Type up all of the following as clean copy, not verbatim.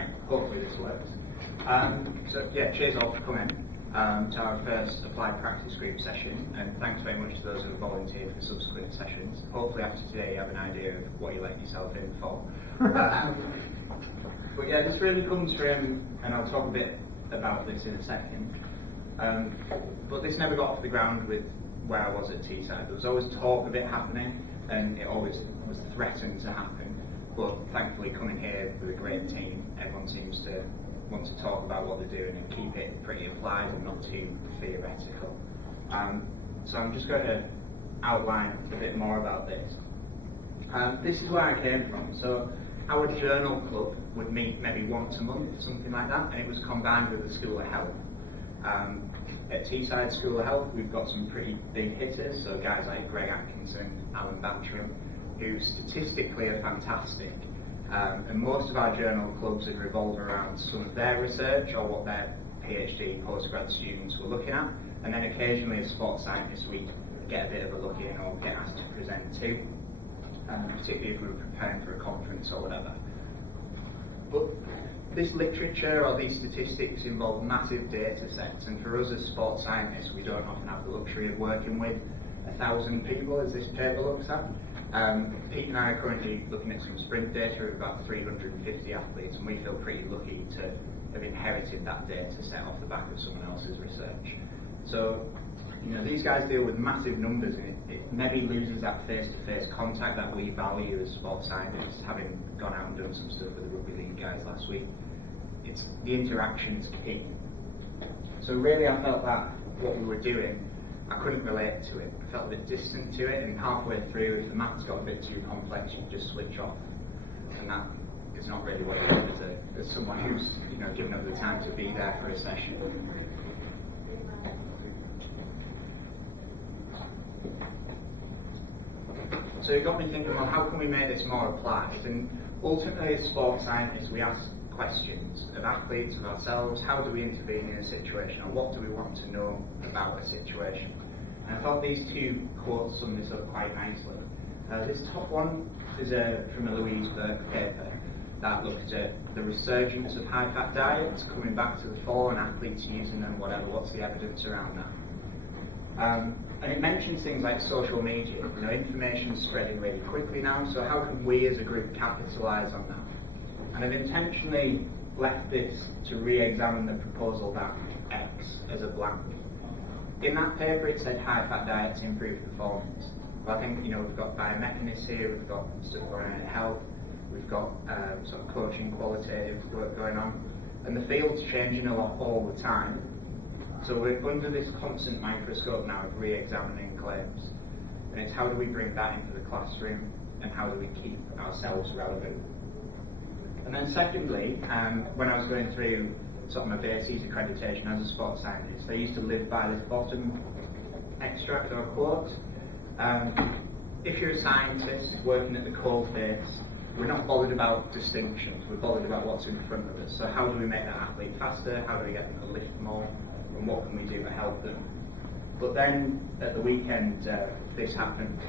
Right, hopefully this works. So yeah, cheers all for coming to our first applied practice group session, and thanks very much to those who have volunteered for subsequent sessions. Hopefully after today you have an idea of what you're letting yourself in for. But yeah, this really comes from, and I'll talk a bit about this in a second, but this never got off the ground with where I was at Teesside. There was always talk of it happening, and it always was threatened to happen, but thankfully coming here with a great team, everyone seems to want to talk about what they're doing and keep it pretty applied and not too theoretical. So I'm just going to outline a bit more about this. This is where I came from. So our journal club would meet maybe once a month, something like that, and it was combined with the School of Health. At Teesside School of Health, we've got some pretty big hitters, so guys like Greg Atkinson, Alan Batcham, who statistically are fantastic. And most of our journal clubs would revolve around some of their research or what their PhD postgrad students were looking at, and then occasionally as sports scientists we get a bit of a look in or get asked to present too, particularly if we were preparing for a conference or whatever. But this literature or these statistics involve massive data sets, and for us as sports scientists we don't often have the luxury of working with 1,000 people as this paper looks at. Pete and I are currently looking at some sprint data of about 350 athletes, and we feel pretty lucky to have inherited that data set off the back of someone else's research. So, you know, these guys deal with massive numbers, and it maybe loses that face-to-face contact that we value as sports scientists, having gone out and done some stuff with the rugby league guys last week. It's the interaction's key. So really I felt that what we were doing, I couldn't relate to it. I felt a bit distant to it, and halfway through, if the maths got a bit too complex, you'd just switch off. And that is not really what you want as someone who's, you know, given up the time to be there for a session. So it got me thinking, well, how can we make this more applied? And ultimately, as sports scientists, we ask questions of athletes, of ourselves. How do we intervene in a situation, or what do we want to know about a situation? And I thought these two quotes sum this up quite nicely. This top one is from a Louise Burke paper that looked at the resurgence of high-fat diets coming back to the fore and athletes using them, whatever. What's the evidence around that? And it mentions things like social media. You know, information's spreading really quickly now, so how can we as a group capitalise on that? And I've intentionally left this to re-examine the proposal that X as a blank. In that paper it said high-fat diets improve performance. But I think, you know, we've got biomechanists here, we've got stuff going on in health, we've got sort of coaching qualitative work going on, and the field's changing a lot all the time. So we're under this constant microscope now of re-examining claims. And it's how do we bring that into the classroom, and how do we keep ourselves relevant? And then secondly, when I was going through sort of my bases accreditation as a sports scientist, I used to live by this bottom extract or quote. If you're a scientist working at the coalface, we're not bothered about distinctions, we're bothered about what's in front of us. So how do we make that athlete faster? How do we get them to lift more? And what can we do to help them? But then at the weekend, this happened.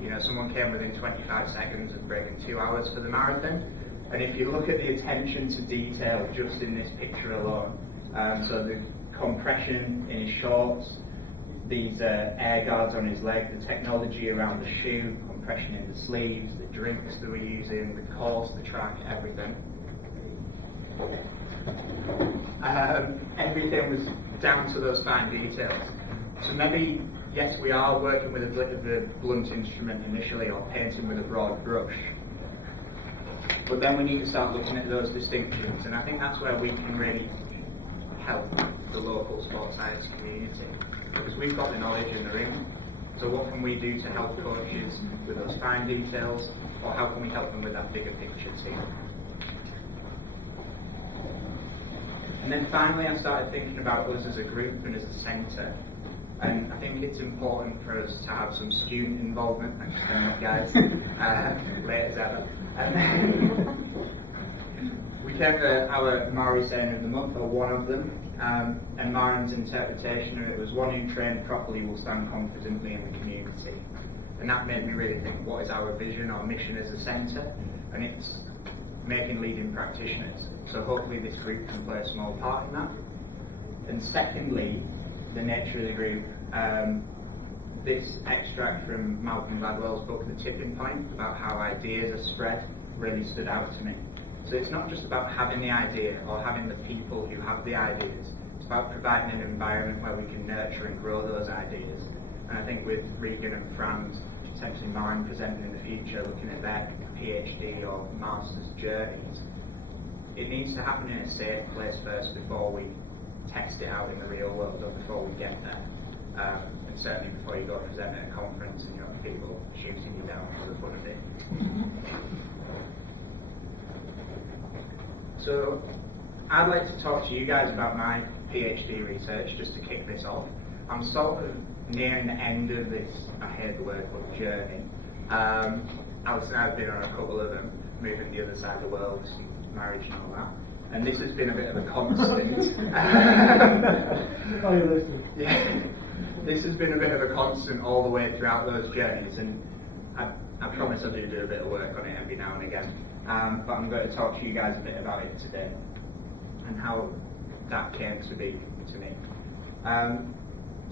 You know, someone came within 25 seconds of breaking 2 hours for the marathon. And if you look at the attention to detail just in this picture alone, so the compression in his shorts, these air guards on his leg, the technology around the shoe, compression in the sleeves, the drinks that we're using, the course, the track, everything. Everything was down to those fine details. So maybe, yes, we are working with a bit of a blunt instrument initially, or painting with a broad brush. But then we need to start looking at those distinctions, and I think that's where we can really help the local sports science community, because we've got the knowledge in the ring. So what can we do to help coaches with those fine details, or how can we help them with that bigger picture too? And then finally I started thinking about us as a group and as a centre. And I think it's important for us to have some student involvement. Thanks very much, guys. Late as ever. And then we came to our Maori saying of the month, or one of them, and Marian's interpretation of it was, one who trained properly will stand confidently in the community. And that made me really think, what is our vision, our mission as a centre? And it's making leading practitioners. So hopefully this group can play a small part in that. And secondly, the nature of the group. This extract from Malcolm Gladwell's book, The Tipping Point, about how ideas are spread, really stood out to me. So it's not just about having the idea or having the people who have the ideas. It's about providing an environment where we can nurture and grow those ideas. And I think with Regan and Franz, potentially Maren presenting in the future, looking at their PhD or master's journeys, it needs to happen in a safe place first before we test it out in the real world or before we get there. And certainly before you go present at a conference and you have people shooting you down for the fun of it. So I'd like to talk to you guys about my PhD research just to kick this off. I'm sort of nearing the end of this, I hate the word, but journey. Alice and I have been on a couple of them, moving the other side of the world, marriage and all that. And this has been a bit of a constant. Yeah. This has been a bit of a constant all the way throughout those journeys, and I promise I do a bit of work on it every now and again. But I'm going to talk to you guys a bit about it today and how that came to be to me.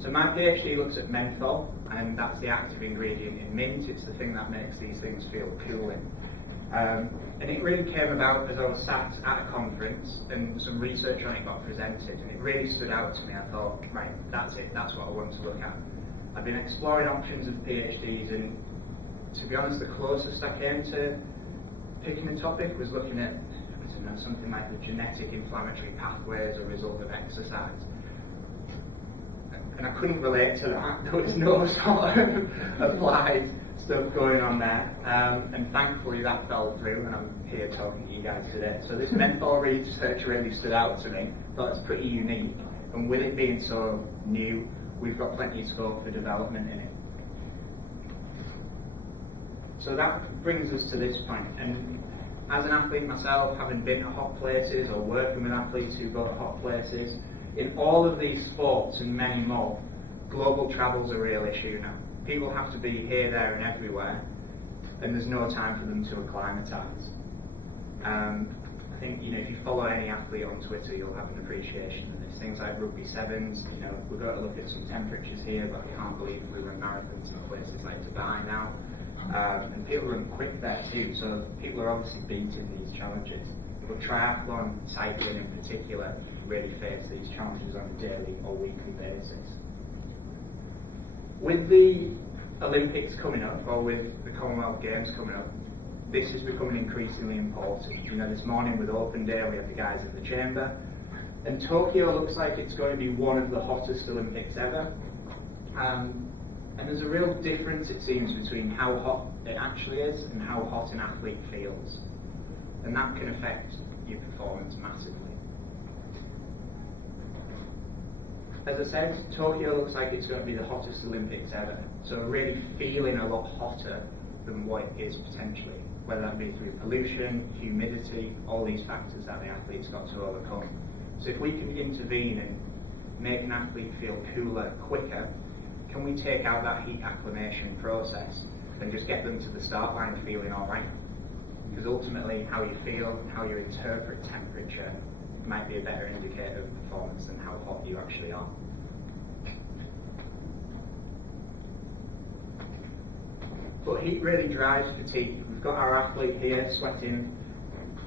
So my PhD looks at menthol, and that's the active ingredient in mint. It's the thing that makes these things feel cooling. And it really came about as I was sat at a conference and some research on it got presented, and it really stood out to me. I thought, right, that's it, that's what I want to look at. I've been exploring options of PhDs, and to be honest, the closest I came to picking a topic was looking at, I don't know, something like the genetic inflammatory pathways as a result of exercise. And I couldn't relate to that. There was no sort of applied stuff going on there, and thankfully that fell through, and I'm here talking to you guys today. So this menthol research really stood out to me. I thought it's pretty unique, and with it being so new, we've got plenty of scope for development in it. So that brings us to this point, and as an athlete myself, having been to hot places or working with athletes who go to hot places, in all of these sports and many more, global travel's a real issue now. People have to be here, there and everywhere, and there's no time for them to acclimatise. I think, if you follow any athlete on Twitter, you'll have an appreciation of this. Things like rugby sevens, we're going to look at some temperatures here, but I can't believe we run marathons in places like Dubai now. And people run quick there too, so people are obviously beating these challenges. But triathlon, cycling in particular, really face these challenges on a daily or weekly basis. With the Olympics coming up, or with the Commonwealth Games coming up, this is becoming increasingly important. This morning with Open Day, we had the guys in the chamber, and Tokyo looks like it's going to be one of the hottest Olympics ever. And there's a real difference, it seems, between how hot it actually is and how hot an athlete feels. And that can affect your performance massively. As I said, Tokyo looks like it's going to be the hottest Olympics ever. So really feeling a lot hotter than what it is potentially, whether that be through pollution, humidity, all these factors that the athlete's got to overcome. So if we can intervene and make an athlete feel cooler quicker, can we take out that heat acclimation process and just get them to the start line feeling alright? Because ultimately how you feel, how you interpret temperature might be a better indicator of performance than how hot you actually are. But heat really drives fatigue. We've got our athlete here sweating,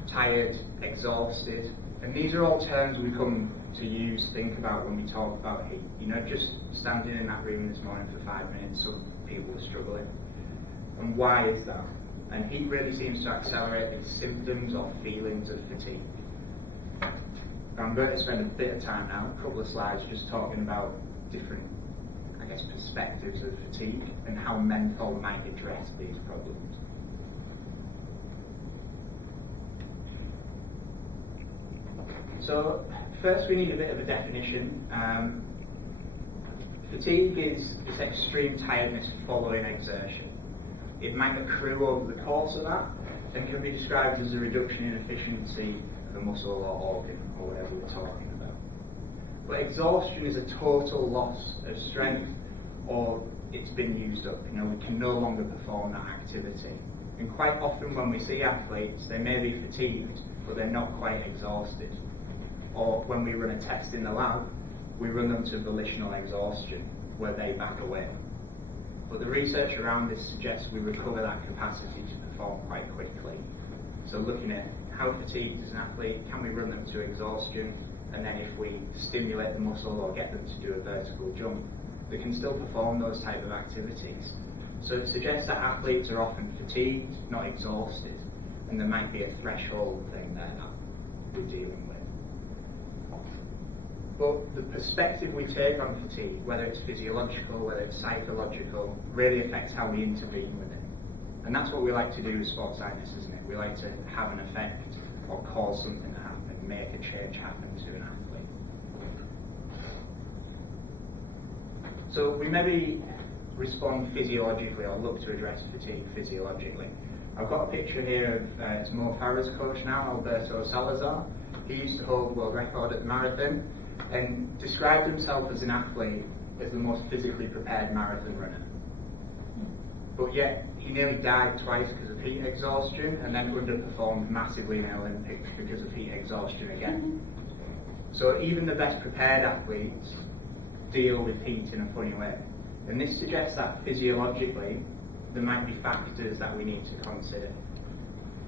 tired, exhausted, and these are all terms we come to think about when we talk about heat. Just standing in that room this morning for 5 minutes, some people are struggling. And why is that? And heat really seems to accelerate these symptoms or feelings of fatigue. I'm going to spend a bit of time now, a couple of slides, just talking about different, perspectives of fatigue and how menthol might address these problems. So, first we need a bit of a definition. Fatigue is this extreme tiredness following exertion. It might accrue over the course of that and can be described as a reduction in efficiency of a muscle or organ or whatever we're talking about. But exhaustion is a total loss of strength, or it's been used up. We can no longer perform that activity. And quite often when we see athletes, they may be fatigued, but they're not quite exhausted. Or when we run a test in the lab, we run them to volitional exhaustion, where they back away. But the research around this suggests we recover that capacity to perform quite quickly. So looking at how fatigued is an athlete, can we run them to exhaustion, and then if we stimulate the muscle or get them to do a vertical jump, they can still perform those type of activities. So it suggests that athletes are often fatigued, not exhausted, and there might be a threshold thing there that we're dealing with. But the perspective we take on fatigue, whether it's physiological, whether it's psychological, really affects how we intervene with it. And that's what we like to do as sports scientists, isn't it? We like to have an effect or cause something to happen, make a change happen to an athlete. So we maybe respond physiologically or look to address fatigue physiologically. I've got a picture here of it's Mo Farah's coach now, Alberto Salazar. He used to hold the world record at the marathon and described himself as an athlete as the most physically prepared marathon runner. But yet, he nearly died twice because of heat exhaustion and then underperformed massively in the Olympics because of heat exhaustion again. So even the best prepared athletes deal with heat in a funny way. And this suggests that physiologically, there might be factors that we need to consider.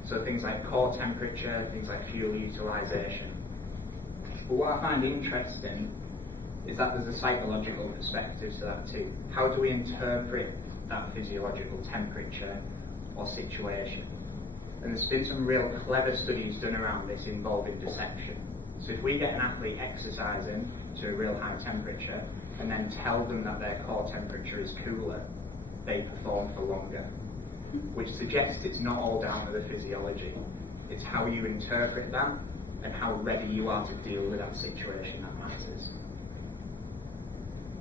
So things like core temperature, things like fuel utilization. But what I find interesting is that there's a psychological perspective to that too. How do we interpret that physiological temperature or situation? And there's been some real clever studies done around this involving deception. So if we get an athlete exercising to a real high temperature and then tell them that their core temperature is cooler, they perform for longer, which suggests it's not all down to the physiology. It's how you interpret that and how ready you are to deal with that situation that matters.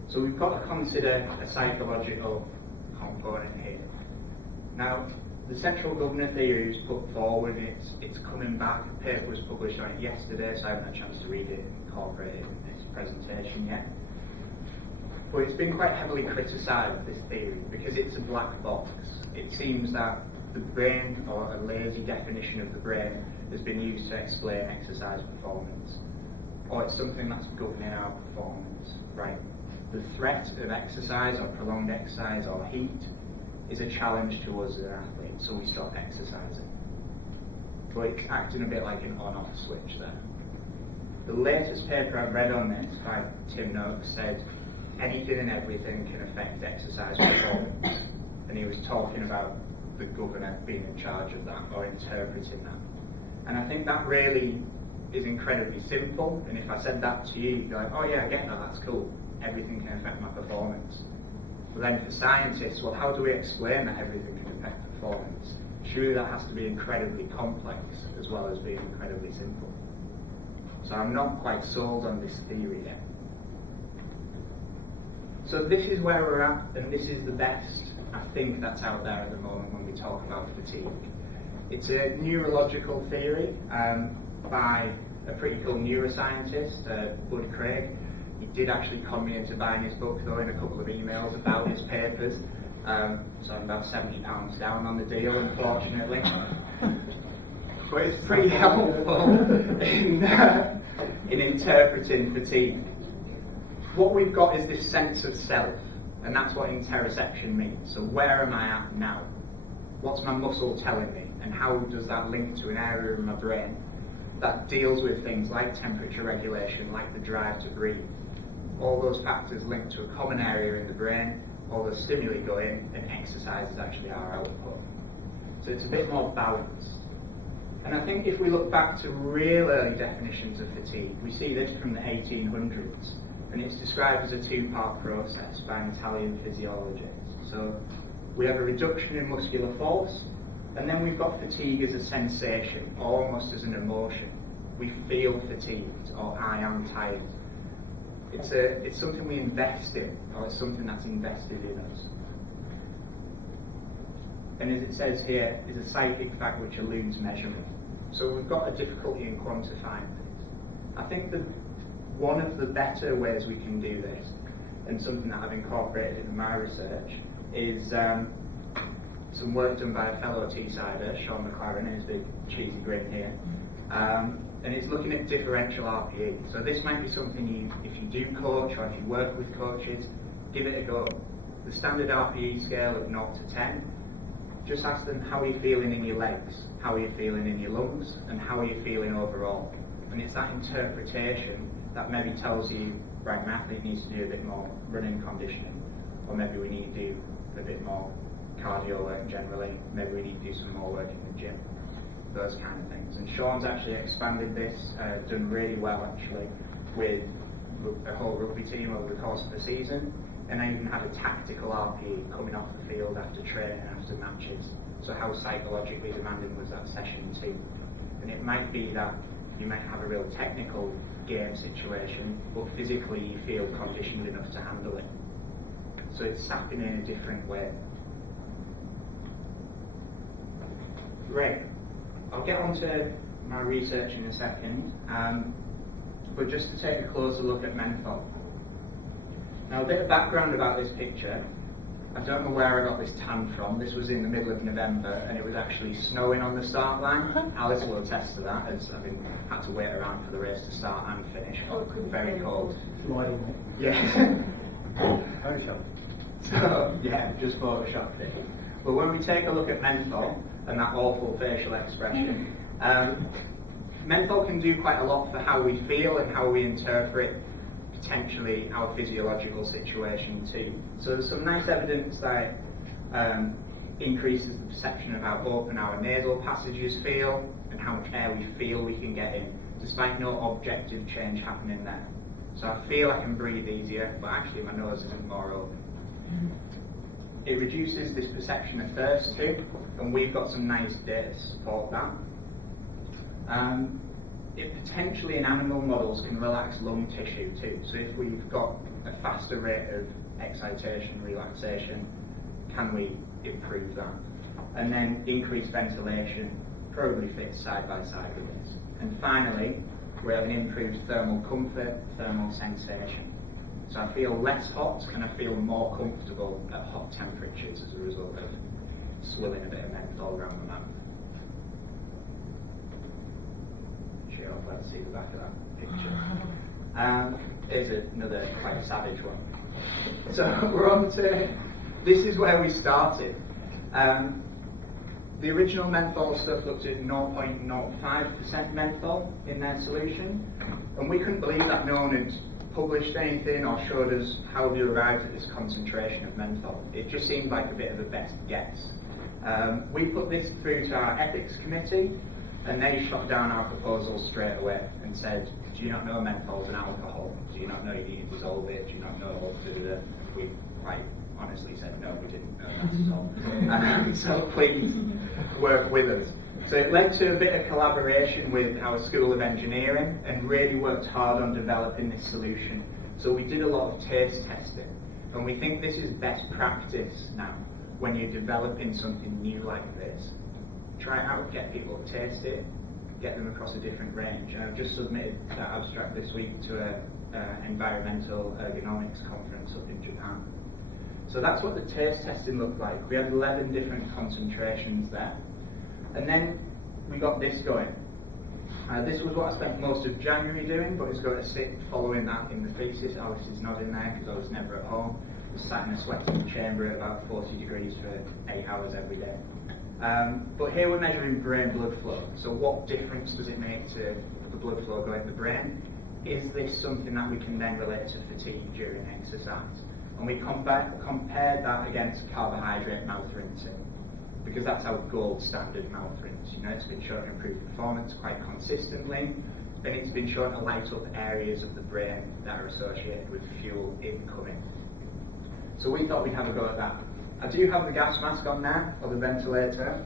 So we've got to consider a psychological component here. Now, the central governor theory was put forward, it's coming back. A paper was published on it yesterday, so I haven't had a chance to read it and incorporate it in this presentation yet. But it's been quite heavily criticised, this theory, because it's a black box. It seems that the brain, or a lazy definition of the brain, has been used to explain exercise performance. Or it's something that's governing our performance, right? The threat of exercise or prolonged exercise or heat is a challenge to us as an athlete, so we stop exercising. But it's acting a bit like an on-off switch there. The latest paper I've read on this by Tim Noakes said anything and everything can affect exercise performance. And he was talking about the governor being in charge of that or interpreting that. And I think that really is incredibly simple. And if I said that to you, you'd be like, oh yeah, I get that, that's cool. Everything can affect my performance. But then for scientists, well, how do we explain that everything can affect performance? Surely that has to be incredibly complex as well as being incredibly simple. So I'm not quite sold on this theory yet. So this is where we're at, and this is the best, I think, that's out there at the moment when we talk about fatigue. It's a neurological theory by a pretty cool neuroscientist, Bud Craig. He did actually con me into buying his book, though, in a couple of emails about his papers. So I'm about £70 down on the deal, unfortunately. But it's pretty helpful in interpreting fatigue. What we've got is this sense of self, and that's what interoception means. So where am I at now? What's my muscle telling me? And how does that link to an area in my brain that deals with things like temperature regulation, like the drive to breathe? All those factors link to a common area in the brain, all the stimuli go in, and exercise is actually our output. So it's a bit more balanced. And I think if we look back to real early definitions of fatigue, we see this from the 1800s, and it's described as a two-part process by an Italian physiologist. So we have a reduction in muscular force, and then we've got fatigue as a sensation, almost as an emotion. We feel fatigued, or I am tired. It's something we invest in, or it's something that's invested in us. And as it says here, is a psychic fact which eludes measurement. So we've got a difficulty in quantifying this. I think that one of the better ways we can do this, and something that I've incorporated in my research, is some work done by a fellow Teessider, Sean McLaren, who's the cheesy grin here. And it's looking at differential RPE. So this might be something if you do coach or if you work with coaches, give it a go. The standard RPE scale of 0 to 10, just ask them how are you feeling in your legs, how are you feeling in your lungs, and how are you feeling overall. And it's that interpretation that maybe tells you, right, my athlete needs to do a bit more running conditioning, or maybe we need to do a bit more cardio work generally, maybe we need to do some more work in the gym, those kind of things. And Sean's actually expanded this, done really well actually, with a whole rugby team over the course of the season, and I even had a tactical RPE coming off the field after training and after matches. So how psychologically demanding was that session too? And it might be that you might have a real technical game situation, but physically you feel conditioned enough to handle it. So it's sapping in a different way. Great. I'll get on to my research in a second, but just to take a closer look at Menthol. Now, a bit of background about this picture. I don't know where I got this tan from. This was in the middle of November, and it was actually snowing on the start line. Alice will attest to that, as I've had to wait around for the race to start and finish. Very cold. Yeah. So, yeah, just photoshopped it. But when we take a look at Menthol and that awful facial expression, Menthol can do quite a lot for how we feel and how we interpret potentially our physiological situation too. So there's some nice evidence that increases the perception of how open our nasal passages feel and how much air we feel we can get in, despite no objective change happening there. So I feel I can breathe easier, but actually my nose isn't more open. It reduces this perception of thirst too, and we've got some nice data to support that. It potentially in animal models can relax lung tissue too. So if we've got a faster rate of excitation, relaxation, can we improve that? And then increased ventilation probably fits side by side with this. And finally, we have an improved thermal comfort, thermal sensation. So I feel less hot and I feel more comfortable at hot temperatures as a result of swilling a bit of menthol around the mouth. Let's see the back of that picture. Here's another quite savage one. So we're on to, this is where we started. The original menthol stuff looked at 0.05% menthol in their solution, and we couldn't believe that no one had published anything or showed us how we arrived at this concentration of menthol. It just seemed like a bit of a best guess. We put this through to our ethics committee, and they shot down our proposal straight away and said, do you not know menthol's an alcohol? Do you not know you need to dissolve it? Do you not know we quite honestly said, no, we didn't know that at all. So please work with us. So it led to a bit of collaboration with our School of Engineering and really worked hard on developing this solution. So we did a lot of taste testing, and we think this is best practice now when you're developing something new like this. Try it out, get people to taste it, get them across a different range. And I've just submitted that abstract this week to an environmental ergonomics conference up in Japan. So that's what the taste testing looked like. We had 11 different concentrations there. And then we got this going. This was what I spent most of January doing, but it's going to sit following that in the thesis. Alice is not in there because I was never at home. I was sat in a sweating chamber at about 40 degrees for 8 hours every day. But here we're measuring brain blood flow. So what difference does it make to the blood flow going to the brain? Is this something that we can then relate to fatigue during exercise? And we compared that against carbohydrate mouth rinsing, because that's our gold standard mouth rinse. You know, it's been shown to improve performance quite consistently, and it's been shown to light up areas of the brain that are associated with fuel incoming. So we thought we'd have a go at that. I do have the gas mask on now, or the ventilator,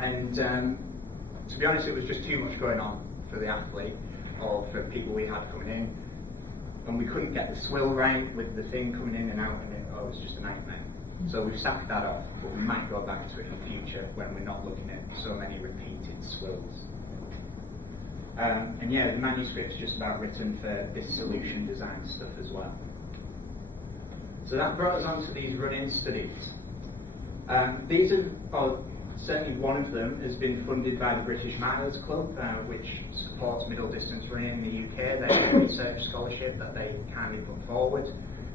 and to be honest, it was just too much going on for the athlete or for people we had coming in, and we couldn't get the swill right with the thing coming in and out, and it was just a nightmare. So we've sacked that off, but we might go back to it in the future when we're not looking at so many repeated swills. And yeah, the manuscript's just about written for this solution design stuff as well. So that brought us on to these run-in studies. These are, certainly one of them has been funded by the British Milers Club, which supports middle distance running in the UK. They have a research scholarship that they kindly put forward.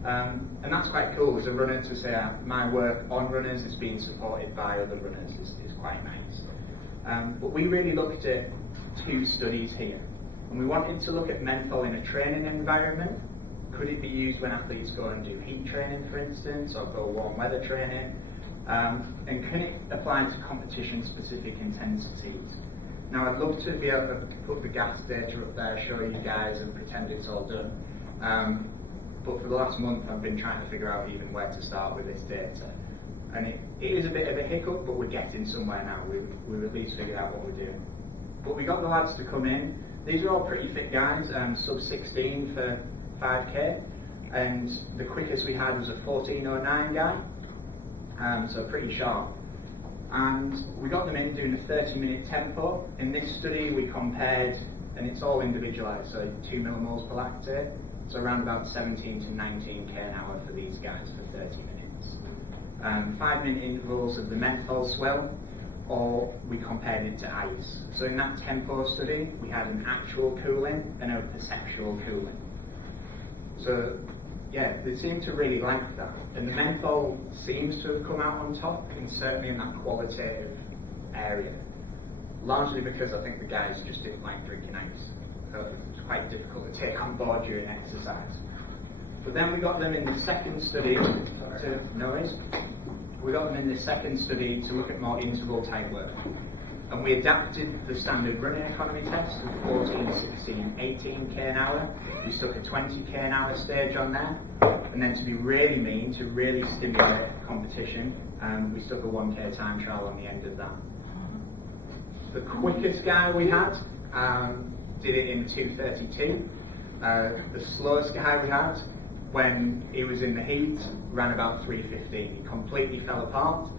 And that's quite cool as a runner to say my work on runners is being supported by other runners is quite nice. But we really looked at 2 studies here. And we wanted to look at menthol in a training environment. Could it be used when athletes go and do heat training, for instance, or go warm weather training? And can it apply to competition-specific intensities? Now, I'd love to be able to put the gas data up there, show you guys, and pretend it's all done. But for the last month, I've been trying to figure out even where to start with this data. And it is a bit of a hiccup, but we're getting somewhere now. We've at least figured out what we're doing. But we got the lads to come in. These are all pretty fit guys, sub 16 for 5k. And the quickest we had was a 14:09 guy. So pretty sharp. And we got them in doing a 30-minute tempo. In this study we compared, and it's all individualised, so 2 millimoles per lactate, so around about 17 to 19k an hour for these guys for 30 minutes. 5-minute intervals of the menthol swell, or we compared it to ice. So in that tempo study we had an actual cooling and a perceptual cooling. So yeah, they seem to really like that. And the menthol seems to have come out on top, and certainly in that qualitative area. Largely because I think the guys just didn't like drinking ice. So it was quite difficult to take on board during exercise. But then we got them in the second study We got them in the second study to look at more interval type work. And we adapted the standard running economy test of 14, 16, 18k an hour. We stuck a 20k an hour stage on there. And then to be really mean, to really stimulate competition, we stuck a 1k time trial on the end of that. The quickest guy we had did it in 2:32. The slowest guy we had, when he was in the heat, ran about 3:15. He completely fell apart.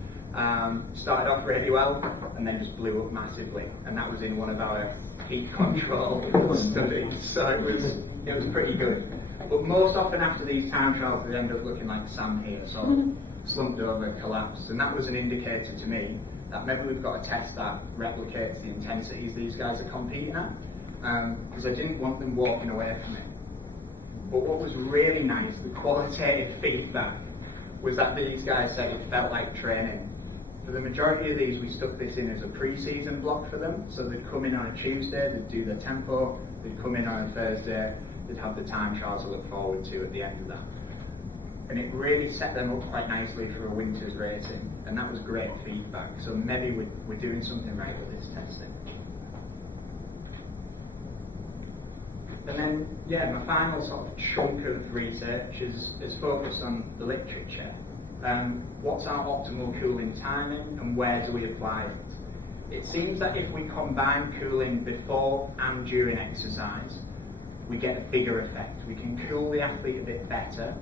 Started off really well and then just blew up massively, and that was in one of our heat control studies, so it was pretty good. But most often after these time trials they end up looking like Sam here, sort of slumped over, collapsed, and that was an indicator to me that maybe we've got a test that replicates the intensities these guys are competing at, because I didn't want them walking away from it. But what was really nice, the qualitative feedback, was that these guys said it felt like training. For the majority of these, we stuck this in as a pre-season block for them. So they'd come in on a Tuesday, they'd do their tempo, they'd come in on a Thursday, they'd have the time trials to look forward to at the end of that. And it really set them up quite nicely for a winter's racing, and that was great feedback. So maybe we're doing something right with this testing. And then, yeah, my final sort of chunk of research is focused on the literature. What's our optimal cooling timing and where do we apply it? It seems that if we combine cooling before and during exercise, we get a bigger effect. We can cool the athlete a bit better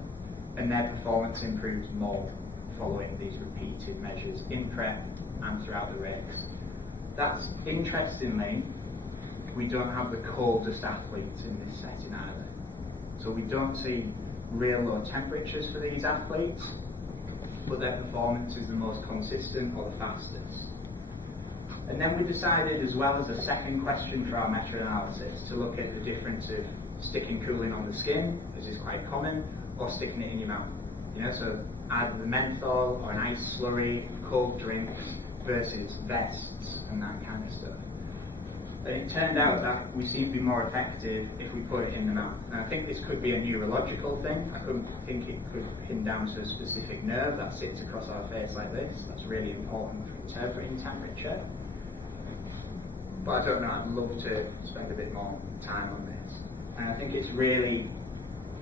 and their performance improves more following these repeated measures in prep and throughout the race. That's, interestingly, we don't have the coldest athletes in this setting either. So we don't see real low temperatures for these athletes, but their performance is the most consistent or the fastest. And then we decided, as well as a second question for our meta-analysis, to look at the difference of sticking cooling on the skin, as is quite common, or sticking it in your mouth. So either the menthol or an ice slurry, cold drinks, versus vests and that kind of stuff. And it turned out that we seem to be more effective if we put it in the mouth. And I think this could be a neurological thing. I couldn't think it could pin down to a specific nerve that sits across our face like this. That's really important for interpreting temperature. But I don't know, I'd love to spend a bit more time on this. And I think it's really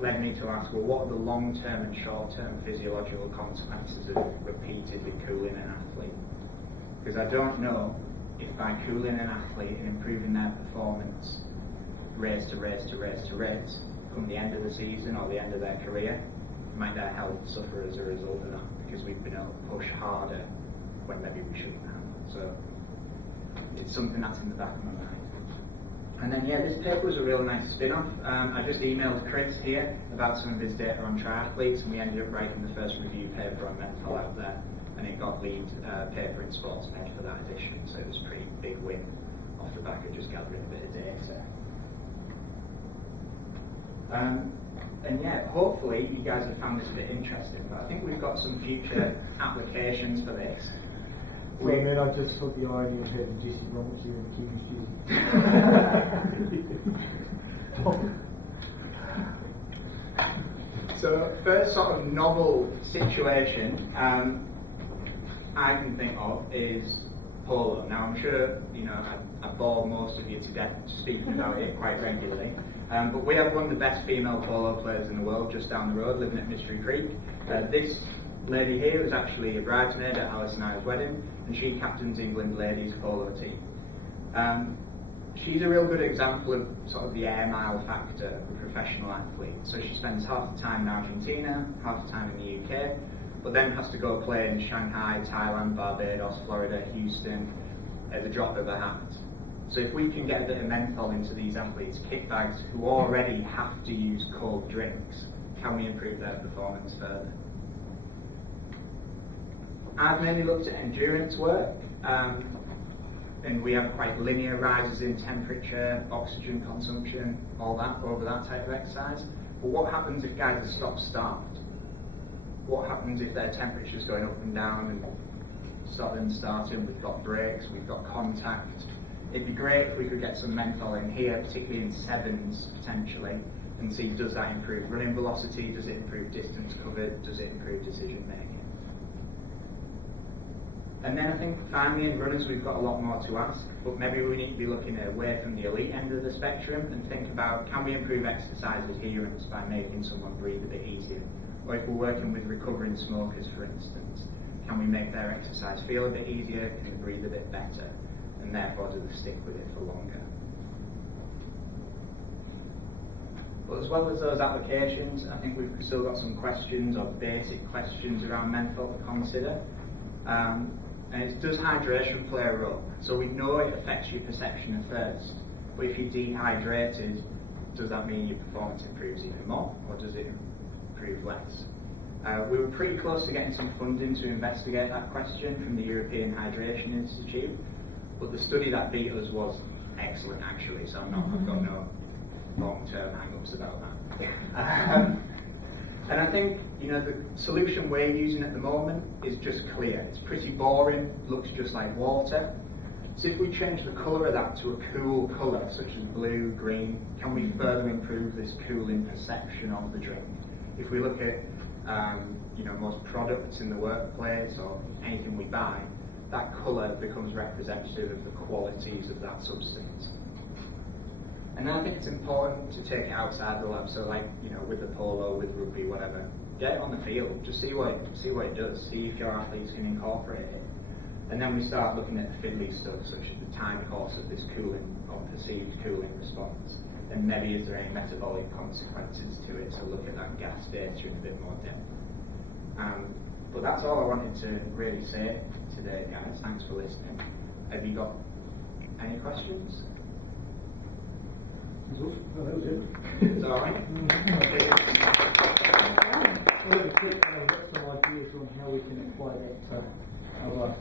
led me to ask, well, what are the long-term and short-term physiological consequences of repeatedly cooling an athlete? Because I don't know if by cooling an athlete and improving their performance race to race to race to race, come the end of the season or the end of their career, might their health suffer as a result of that, because we've been able to push harder when maybe we shouldn't have. So it's something that's in the back of my mind. And then, yeah, this paper was a real nice spin-off. I just emailed Chris here about some of his data on triathletes, and we ended up writing the first review paper on menthol out there. and it got lead paper in Sports Med for that edition, so it was a pretty big win off the back of just gathering a bit of data. And yeah, hopefully you guys have found this a bit interesting, but I think we've got some future applications for this. So I mean, I just thought the irony of having Jesse Roberts here in the Kiwis jersey. So first sort of novel situation I can think of is polo. Now I'm sure I bore most of you to death speaking about it quite regularly, but we have one of the best female polo players in the world just down the road, living at Mystery Creek. This lady here was actually a bridesmaid at Alice and I's wedding, and she captains England ladies polo team. She's a real good example of sort of the air mile factor of a professional athlete. So she spends half the time in Argentina, half the time in the UK, but then has to go play in Shanghai, Thailand, Barbados, Florida, Houston at the drop of a hat. So if we can get a bit of menthol into these athletes' kit bags who already have to use cold drinks, can we improve their performance further? I've mainly looked at endurance work, and we have quite linear rises in temperature, oxygen consumption, all that over that type of exercise. But what happens if guys are stop-starved? What happens if their temperature's going up and down and stopping and starting? We've got breaks, we've got contact. It'd be great if we could get some menthol in here, particularly in sevens potentially, and see, does that improve running velocity, does it improve distance covered, does it improve decision making? And then I think finally in runners we've got a lot more to ask, but maybe we need to be looking away from the elite end of the spectrum and think about, can we improve exercise adherence by making someone breathe a bit easier? Or if we're working with recovering smokers, for instance, can we make their exercise feel a bit easier, can they breathe a bit better, and therefore do they stick with it for longer? But as well as those applications, I think we've still got some questions, or basic questions around menthol to consider. And does hydration play a role? So we know it affects your perception of thirst, but if you're dehydrated, does that mean your performance improves even more, or does it improve less? We were pretty close to getting some funding to investigate that question from the European Hydration Institute, but the study that beat us was excellent actually, so I've got no long-term hang-ups about that. And I think, the solution we're using at the moment is just clear. It's pretty boring, looks just like water. So if we change the colour of that to a cool colour, such as blue, green, can we further improve this cooling perception of the drink? If we look at, most products in the workplace or anything we buy, that colour becomes representative of the qualities of that substance. And I think it's important to take it outside the lab. So, with the polo, with rugby, whatever, get it on the field. Just see what it does. See if your athletes can incorporate it. And then we start looking at the fiddly stuff, such as the time course of this cooling or perceived cooling response. And maybe is there any metabolic consequences to it? So look at that gas data in a bit more depth. But that's all I wanted to really say today, guys. Thanks for listening. Have you got any questions? Well, that was it. It's all right. Well, we've got some ideas on how we can apply that to our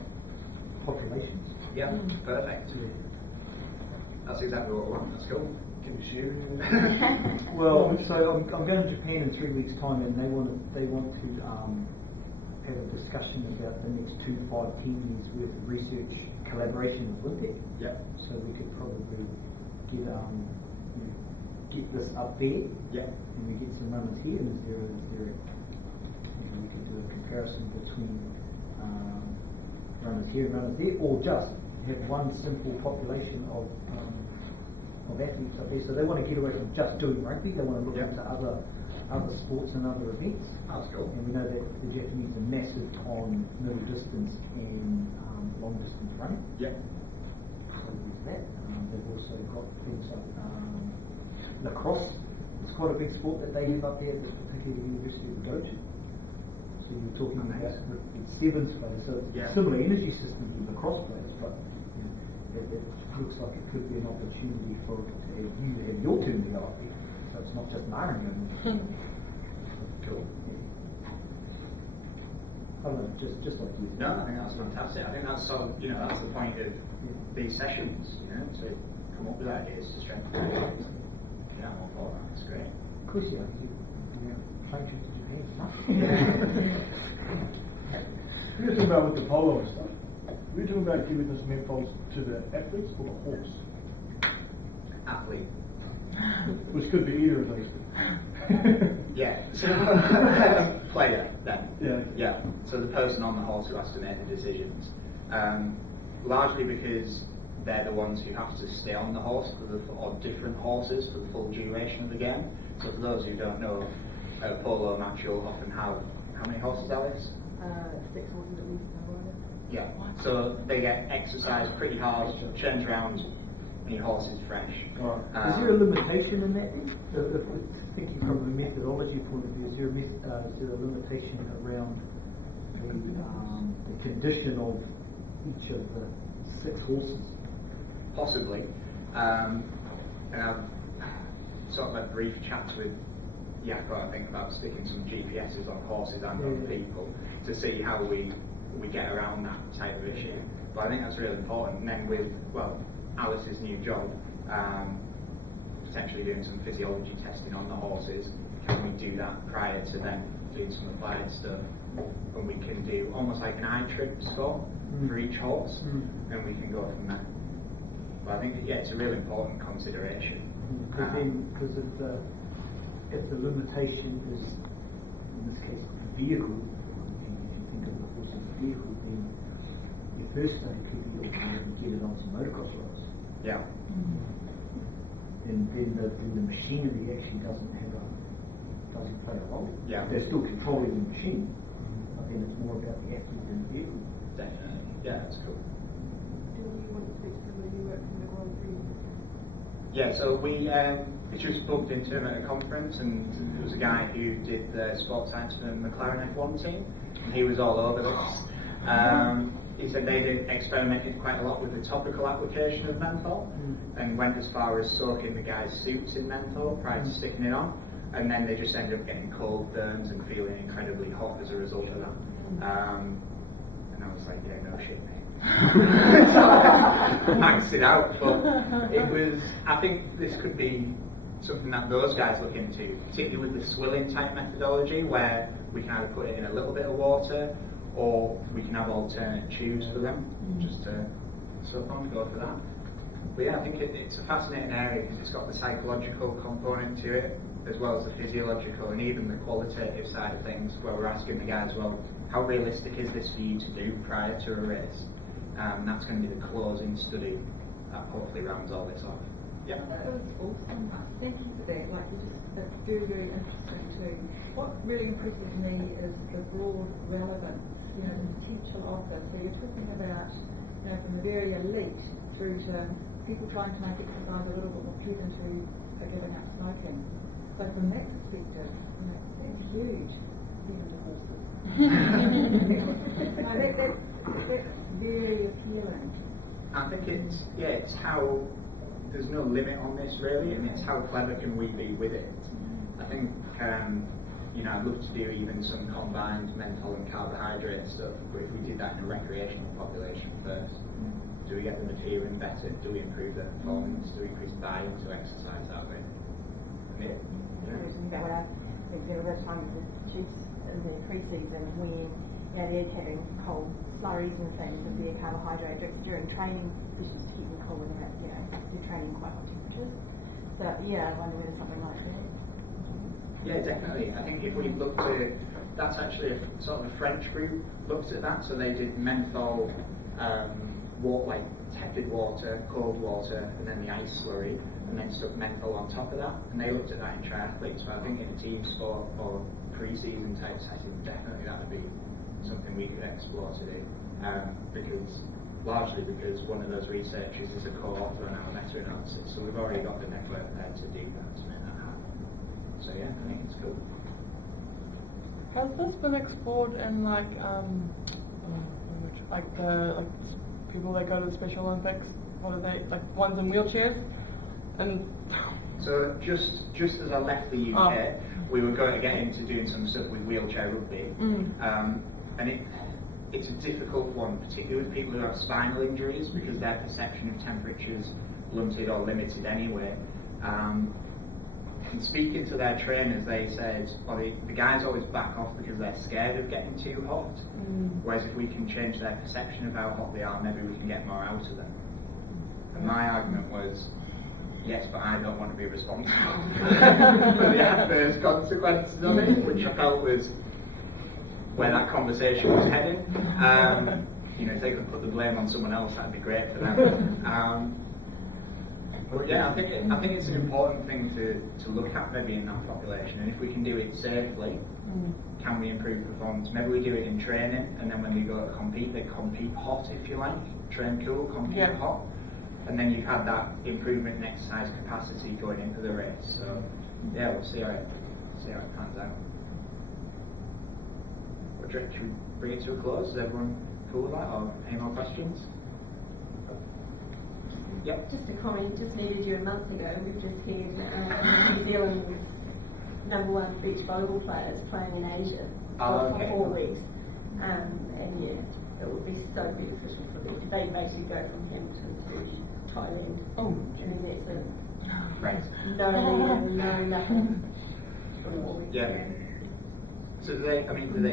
populations. Yeah, perfect. That's exactly what we want. That's cool. Can we share? Well, so I'm going to Japan in 3 weeks' time, and they want to have a discussion about the next 2 to 5 years with research collaboration with WINTEC. Yeah. So we could probably get this up there. Yeah. And we get some runners here, and is there we could do a comparison between runners here and runners there, or just have one simple population of athletes up there. So they want to get away from just doing rugby. They want to look into other sports and other events. That's cool. And we know that the Japanese are massive on middle distance and long distance running. Yeah. So there's that. They've also got things like lacrosse. It's quite a big sport that they have up there, this particular university to go to. So you're talking about the sevens players, so it's similar energy system to lacrosse players, but it looks like it could be an opportunity for you to have your team to go up there. So it's not just an Ironman. Cool. I don't know, just like you. No, I think that's fantastic. I think that's sort of, that's the point of these sessions, to come up with ideas to strengthen ideas. Yeah, I'm all for that. It's great. Of course, you plane trip to Japan. We were talking about with the polo and stuff. We were talking about giving this menthols to the athletes or the horse, Athlete. which could be either of those. Yeah. So, player then. Yeah. Yeah. So the person on the horse who has to make the decisions, largely because they're the ones who have to stay on the horse or different horses for the full duration of the game. So for those who don't know, a polo match you'll often have how many horses, Alice? 6 horses at least. Yeah. So they get exercised pretty hard, change around, and your horse is fresh. Is there a limitation in that? Thinking from a methodology point of view, is there a limitation around the condition of each of the 6 horses? Possibly. And I've sort of had brief chats with Jaco, I think, about sticking some GPSs on horses and on people to see how we get around that type of issue. But I think that's really important. And then with, Alice's new job, potentially doing some physiology testing on the horses, can we do that prior to them doing some applied stuff? And we can do almost like an eye trip score for each horse, and we can go from there. But I think, it's a really important consideration. Because if the limitation is, in this case, the vehicle, if you think of the horse as a vehicle, then your first study could be get it on some motocross roads. Yeah. And then the machinery actually doesn't play a role. Yeah. They're still controlling the machine, but then it's more about the athlete than the vehicle. Definitely. Yeah, that's cool. Do you want to speak to somebody who works in the Grand Prix? Yeah, so we just booked into him at a conference, and there was a guy who did the sports science for the McLaren F1 team, and he was all over this. He said they experimented quite a lot with the topical application of menthol, and went as far as soaking the guys' suits in menthol prior to sticking it on, and then they just ended up getting cold burns and feeling incredibly hot as a result of that. And I was like, yeah, no shit, mate. So I maxed it out, but it was, I think this could be something that those guys look into, particularly with the swilling type methodology, where we can either put it in a little bit of water, or we can have alternate tubes for them, just to soak on, go for that. But yeah, I think it's a fascinating area because it's got the psychological component to it, as well as the physiological and even the qualitative side of things, where we're asking the guys, well, how realistic is this for you to do prior to a race? That's going to be the closing study that hopefully rounds all this off. Yeah. That was awesome. Thank you for that. That's very, very interesting too. What really impresses me is the broad relevance, the potential of this. So you're talking about, from the very elite through to people trying to make exercise a little bit more pleasant who are giving up smoking. So from that perspective, that's huge. Even to horses. That's very appealing. I think it's how there's no limit on this really, and it's how clever can we be with it. I think I'd love to do even some combined menthol and carbohydrate stuff, but if we did that in a recreational population first, do we get the material in better? Do we improve their performance? Do we increase buy-in to exercise that way? That what I think there was a time with the Chiefs in the pre-season when they're having cold slurries and things of their carbohydrates during training, especially to keep them cool when they're training quite hot temperatures. So I wonder whether something like that. Yeah, definitely. I think if we look to, that's actually a sort of a French group looked at that. So they did menthol, like tepid water, cold water, and then the ice slurry, and then stuck menthol on top of that. And they looked at that in triathletes. But I think in a team sport or pre-season type setting, definitely that would be something we could explore to do. Largely because one of those researchers is a co-author on our meta-analysis, so we've already got the network there to do that, to make that happen. So yeah, I think it's cool. Has this been explored in the people that go to the Special Olympics? What are they, ones in wheelchairs? And so just as I left the UK, we were going to get into doing some stuff with wheelchair rugby. and it's a difficult one, particularly with people who have spinal injuries, because their perception of temperature is blunted or limited anyway. And speaking to their trainers, they said, well, the guys always back off because they're scared of getting too hot. Whereas if we can change their perception of how hot they are, maybe we can get more out of them. And my argument was, yes, but I don't want to be responsible for the adverse consequences of it, which I felt was where that conversation was heading. If they could put the blame on someone else, that'd be great for them. But yeah, I think it's an important thing to look at maybe in that population, and if we can do it safely, can we improve performance? Maybe we do it in training, and then when we go to compete, they compete hot, if you like, train cool, compete hot, and then you've had that improvement in exercise capacity going into the race. So yeah, we'll see how it pans out. Should we bring it to a close? Is everyone cool with that, or any more questions? Yep. Just a comment, just needed you a month ago. We've just heard New Zealand's #1 beach volleyball players playing in Asia for 4 weeks. And yeah, it would be so beneficial for them. They basically go from Hamilton to Thailand. Oh, and that's it. Right. No leaving, no nothing. For 4 weeks. Yeah. So do they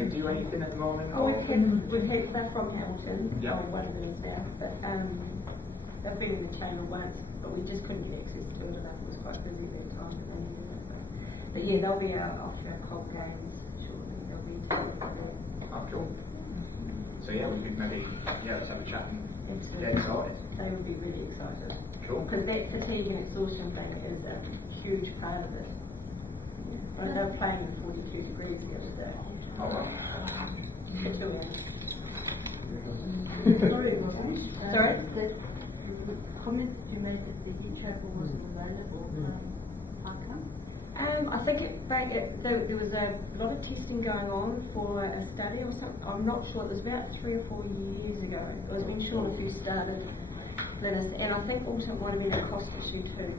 do anything at the moment? Oh, or? we've had they're from Hamilton. Yeah. One of them is there, but they've been in the channel once, but we just couldn't get access to it enough. It was quite busy at that time. But yeah, they'll be out after our COB games shortly. They'll be Oh, cool. So yeah, we could maybe let's have a chat and get it sorted. They would be really excited. Cool. Because that fatigue and exhaustion thing is a huge part of it. When they're playing in 42 degrees the other day. Oh well. It's really Sorry? The comment you made that the heat travel wasn't available, how come? I think there was a lot of testing going on for a study or something. I'm not sure. It was about 3 or 4 years ago. It was when Sean first started this, and I think also it might have been a cost issue too.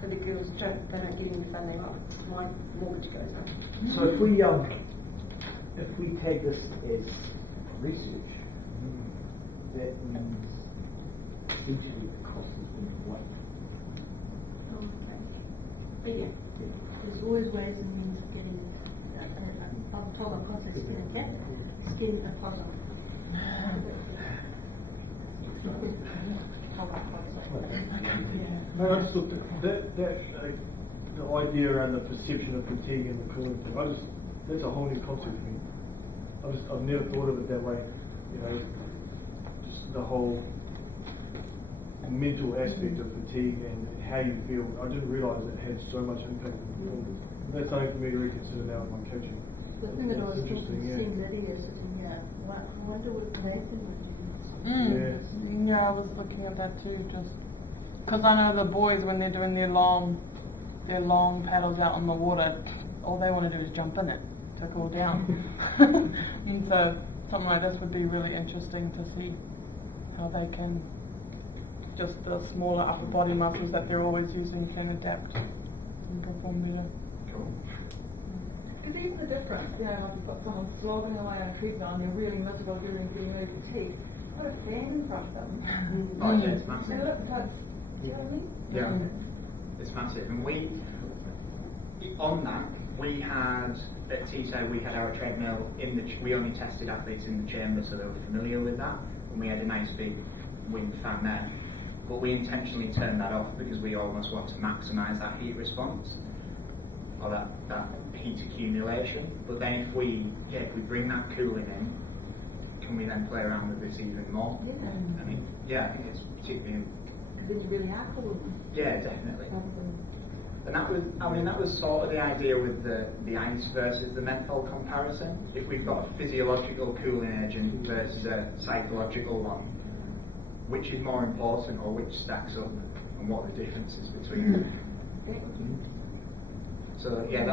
For the girls, they don't get any funding. My mortgage goes up. So if we take this as research, that means essentially the cost is going to wait. Oh, okay. But yeah. There's always ways and means of getting I've told my cost of skin a cat, skin a puzzle. No, I just thought that the idea around the perception of fatigue and the cooling thing, that's a whole new concept for me. I've never thought of it that way. Just the whole mental aspect of fatigue and how you feel. I didn't realise it had so much impact on performance. That's something for me to reconsider now with my coaching. The thing that I was talking to Interesting, Lydia sitting here, I wonder what Nathan would Yeah, I was looking at that too, just because I know the boys when they're doing their long paddles out on the water, all they want to do is jump in it to cool down. And so something like this would be really interesting to see how they can, just the smaller upper body muscles that they're always using can adapt and perform better. Cool. Because even the difference, like you've got someone slogging away on a treadmill and they're really miserable during getting really fatigued. Put a fan in front of them. Oh yeah, it's So massive. do you know what I mean? Yeah, it's massive. And we had at Teesside, we had our treadmill we only tested athletes in the chamber, so they were familiar with that, and we had a nice big wind fan there. But we intentionally turned that off because we almost want to maximise that heat response or that heat accumulation. But then if we bring that cooling in, can we then play around with this even more? Yeah. I think it's particularly. Because then you really are cool. Yeah, definitely. And that was sort of the idea with the ice versus the menthol comparison. If we've got a physiological cooling agent versus a psychological one, which is more important or which stacks up, and what are the differences between them? So yeah,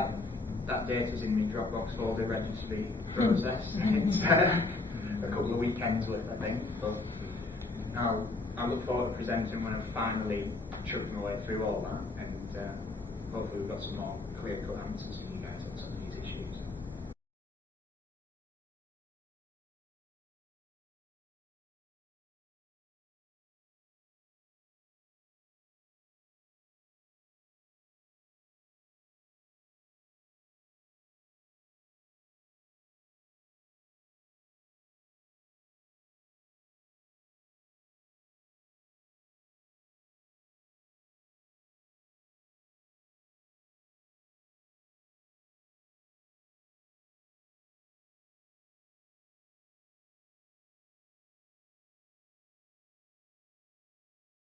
that data's in my Dropbox folder ready to be processed. It's a couple of weekends worth, I think. But I look forward to presenting when I've finally chucked my way through all that, and hopefully we've got some more clear-cut answers for you guys on some of these issues.